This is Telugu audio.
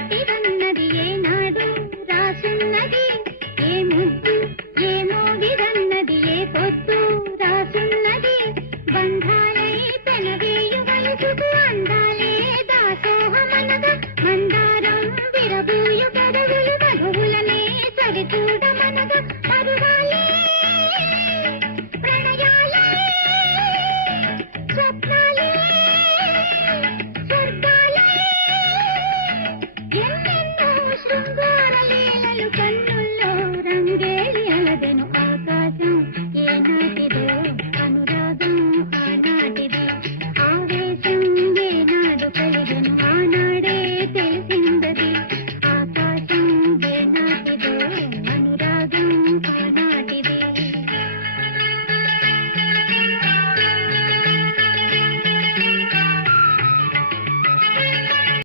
పుట్టిదన్నది ఏనాడు రాసున్నది, ఏ ముద్దు ఏ మోగిదన్నది ఏ పొద్దు రాసున్నది. బంధాలై పెనవేయు వయసుకు అందాలే దాసోహమనగా, మందారం విరబూయు పెదవులు మధువులనే సరిచూడమనగా. పరువాలే ప్రణయాలే స్వప్నాలే స్వర్గాలే ఎన్ని